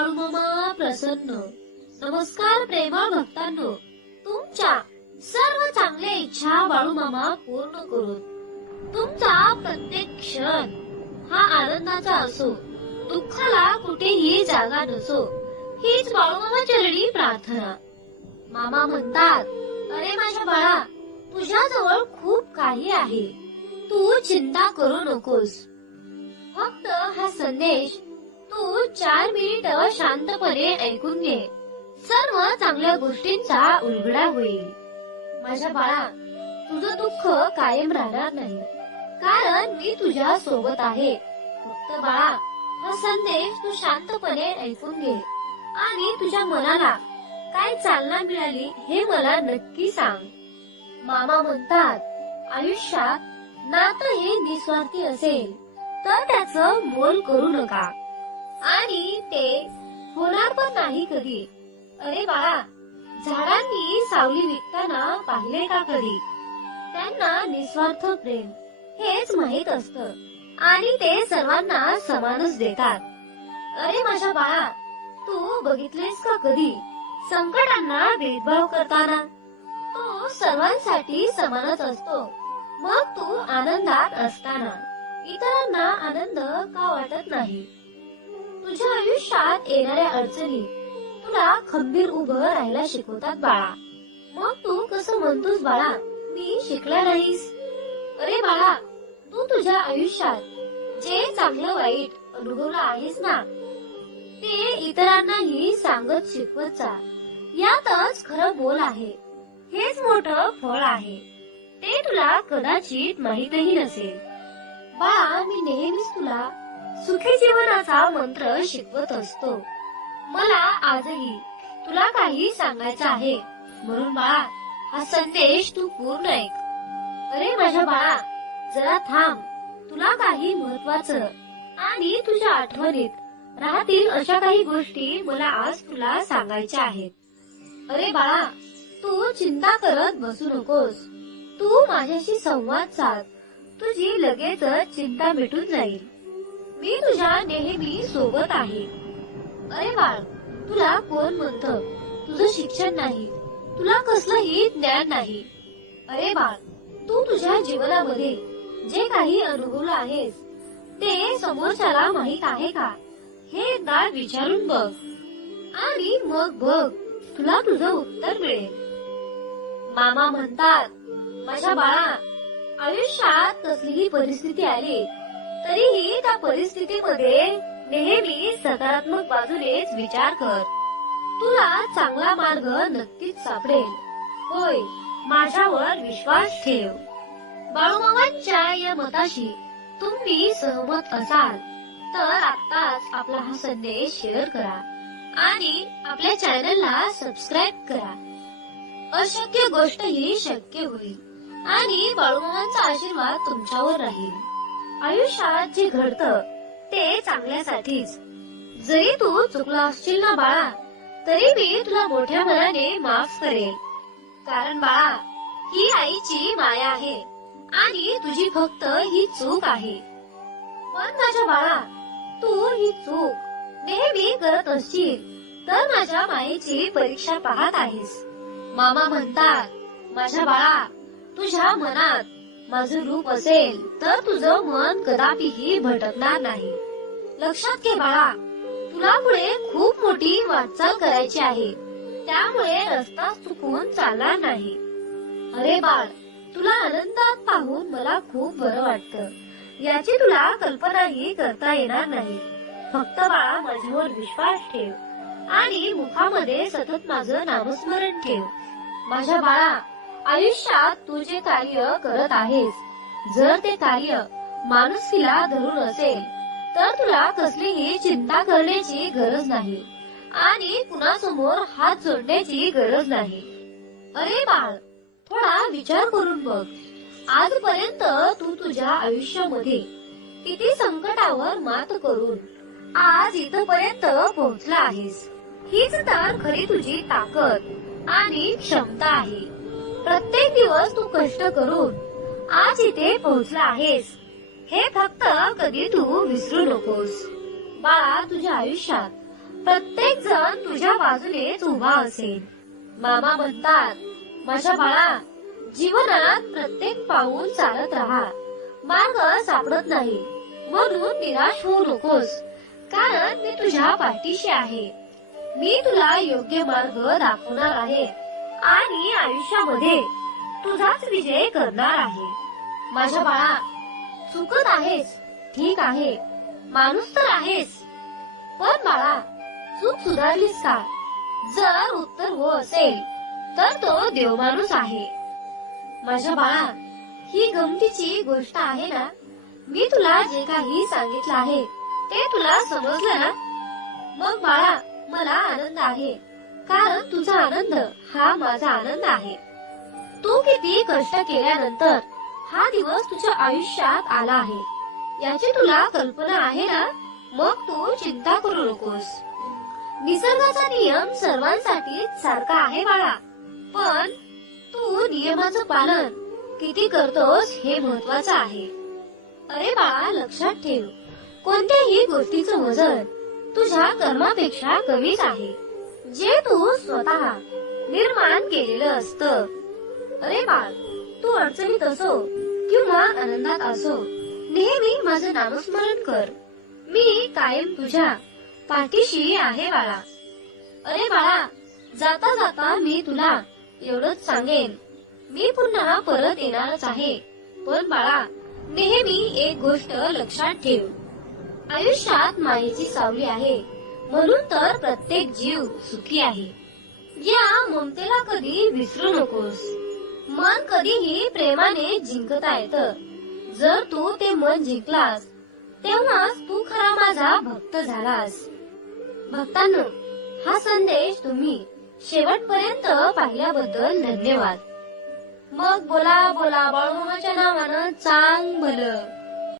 बाळूमामा प्रसन्न. नमस्कार प्रेमळ भक्तांनो. तुमच्या सर्व चांगल्या इच्छा बाळूमामा पूर्ण करून तुमचा प्रत्येक क्षण हा आनंदाचा असो दुःखाला कुठेही जागा नसो हीच बाळूमामा चरणी प्रार्थना. मामा म्हणतात अरे माझ्या बाळा तुझ्याजवळ खूप काही आहे. तू चिंता करू नकोस. फक्त हा संदेश तू चार मिनिट शांतपणे ऐकून घे. सर्व चांगल्या गोष्टींचा उलगडा होईल. माझ्या बाळा तुझं दुःख कायम राहणार नाही. कारण मी तुझ्या सोबत आहे. फक्त बाळा हा संदेश तू शांतपणे ऐकून घे. आणि तुझ्या मनाला काय चालना मिळाली हे मला नक्की सांग. मामा म्हणतात आयुष्यात नातं हे निस्वार्थी असेल तर त्याचं मोल करू नका. आणि ते होणार पण नाही कधी. अरे बाळा झाडांनी सावली विकताना पाहिले का कधी? त्यांना निस्वार्थ प्रेम हेच माहीत असत. आणि ते सर्वांना समानच देतात. अरे माझ्या बाळा तू बघितलेस का कधी? संकटांना भेदभाव करताना? तो सर्वांसाठी समानच असतो. मग तू आनंदात असताना इतरांना आनंद का वाटत नाही? तुझ्या आयुष्यात येणाऱ्या अडचणी तुला खंबीर उभं राहायला शिकवतात बाळा. मग तू कसं म्हणतोस बाळा? मी शिकला नाहीस. अरे बाळा तू तुझ्या आयुष्यात जे चांगलं वाईट अनुभवलं आहेस ना ते इतरांनाही सांगत शिकवत जा. यातच खरं बोल आहे. हेच मोठं फळ आहे. ते तुला कदाचित माहीतही नसेल. बाळा मी नेहमीच तुला सुखी जीवनाचा मंत्र शिकवत असतो. मला आजही तुला काही सांगायचं आहे. म्हणून बाळा हा संदेश तू पूर्ण ऐक. अरे माझ्या बाळा जरा थांब. तुला काही महत्वाचं आणि तुझ्या आठवणीत राहतील अशा काही गोष्टी मला आज तुला सांगायच्या आहेत. अरे बाळा तू चिंता करत बसू नकोस. तू माझ्याशी संवाद साध. तुझी लगेच चिंता मिटून जाईल. तुझ्या नेहमी सोबत आहे. अरे बाळ तुला कोण म्हणत? तुझं शिक्षण नाही. तुला कसलंही ज्ञान नाही. अरे बाळ तू तुझ्या जीवनामध्ये जे काही अनुभवलं आहेस ते समोरच्याला माहीत आहे का? हे एकदा विचारून बघ. आणि मग बघ तुला तुझं उत्तर मिळेल. मामा म्हणतात माझ्या बाळा आयुष्यात कसलीही परिस्थिती आली तरीही त्या परिस्थितीमध्ये नेहमी सकारात्मक बाजूनेच विचार कर. तुला चांगला मार्ग नक्कीच सापडेल. होय माझ्यावर विश्वास ठेव. बाळूमामांच्या या मताशी तुम्ही सहमत असाल तर आताच आपला हा संदेश शेअर करा आणि आपल्या चॅनलला सबस्क्राईब करा. अशक्य गोष्ट ही शक्य होईल आणि बाळूमामांचा आशीर्वाद तुमच्यावर राहील. आयुष्यात जे घडतं ते चांगल्यासाठीच. जरी तू चुकला असशील ना बाळा तरी मी तुला मोठ्या मनाने माफ करेल. कारण बाळा ही आईची माया आहे आणि तुझी फक्त ही चूक आहे. पण माझ्या बाळा तू ही चूक नेहमी करत असशील तर माझ्या मायेची परीक्षा पाहत आहेस. मामा म्हणतात माझ्या बाळा तुझ्या मनात माझं रूप असेल तर तुझं मन कदापिही भटकणार नाही. लक्षात घे बाळा तुला पुढे खूप मोठी वाटचाल करायची आहे. त्यामुळे रस्ता चुकून चालणार नाही. अरे बाळ तुला आनंदात पाहून मला खूप बरं वाटतं. याची तुला कल्पनाही करता येणार नाही. फक्त बाळा माझ्यावर विश्वास ठेव. आणि मुखामध्ये सतत माझं नामस्मरण ठेव. माझ्या बाळा आयुष्यात तू जे कार्य करत आहेस. जर ते कार्य माणुसकीला धरून असेल तर तुला कसलीही चिंता करण्याची गरज नाही. आणि कुणासमोर हात जोडण्याची गरज नाही. अरे बाळ थोडा विचार करून बघ. आजपर्यंत तू तुझ्या आयुष्यामध्ये किती संकटावर मात करून आज इथपर्यंत पोहोचला आहेस. हीच तर खरी तुझी ताकद आणि क्षमता आहे. प्रत्येक दिवस तू कष्ट करून आज इथे पोहोचला आहेस. हे फक्त कधी तू विसरू नकोस. बाळा तुझ्या आयुष्यात प्रत्येक जण तुझ्या बाजूनेच उभा असेल. मामा म्हणतात माझ्या बाळा जीवनात प्रत्येक पाऊल चालत राहा. मार्ग सापडत नाही. म्हणून निराश होऊ नकोस. कारण मी तुझ्या पाठीशी आहे. मी तुला योग्य मार्ग दाखवणार आहे. आणि आयुष्यामध्ये तुझाच विजय करणार आहे. माझ्या बाळा चुकत आहेस ठीक आहे माणूस तर आहेस. पण बाळा चूक सुधारलीस का? जर उत्तर हो असेल तर तो देव माणूस आहे. माझ्या बाळा ही गमतीची गोष्ट आहे ना? मी तुला जे काही सांगितलं आहे ते तुला समजलं ना? मग बाळा मला आनंद आहे. कारण तुझा आनंद हा माझा आनंद आहे. तू किती कष्ट केल्यानंतर हा दिवस तुझ्या आयुष्यात आला आहे. याची तुला कल्पना आहे ना? मग तू चिंता करू नकोस. निसर्गाचा नियम सर्वांसाठी सारखा आहे बाळा. पण तू नियमाचं पालन किती करतोस हे महत्वाचं आहे. अरे बाळा लक्षात ठेव. कोणत्याही गोष्टीचं वजन तुझ्या कर्मापेक्षा कमीच आहे. जे तू स्वतः निर्माण केलेलं असत. अरे बाळ तू अडचणीत असो किंवा आनंदात असो नेहमी माझं नामस्मरण कर. मी कायम तुझ्या पाठीशी आहे बाळा. अरे बाळा जाता जाता मी तुला एवढंच सांगेन. मी पुन्हा परत येणारच आहे. पण बाळा नेहमी एक गोष्ट लक्षात ठेव. आयुष्यात मायेची सावली आहे. म्हणून तर प्रत्येक जीव सुखी आहे. या ममतेला कधी विसरू नकोस. मन कधीही प्रेमाने जिंकता येत. जर तू ते मन जिंकलास तेव्हाच तू खरा माझा भक्त झालास. भक्तांनो हा संदेश तुम्ही शेवटपर्यंत पाहिल्याबद्दल धन्यवाद. मग बोला बोला बाळूमामाच्या नावानं चांग भलं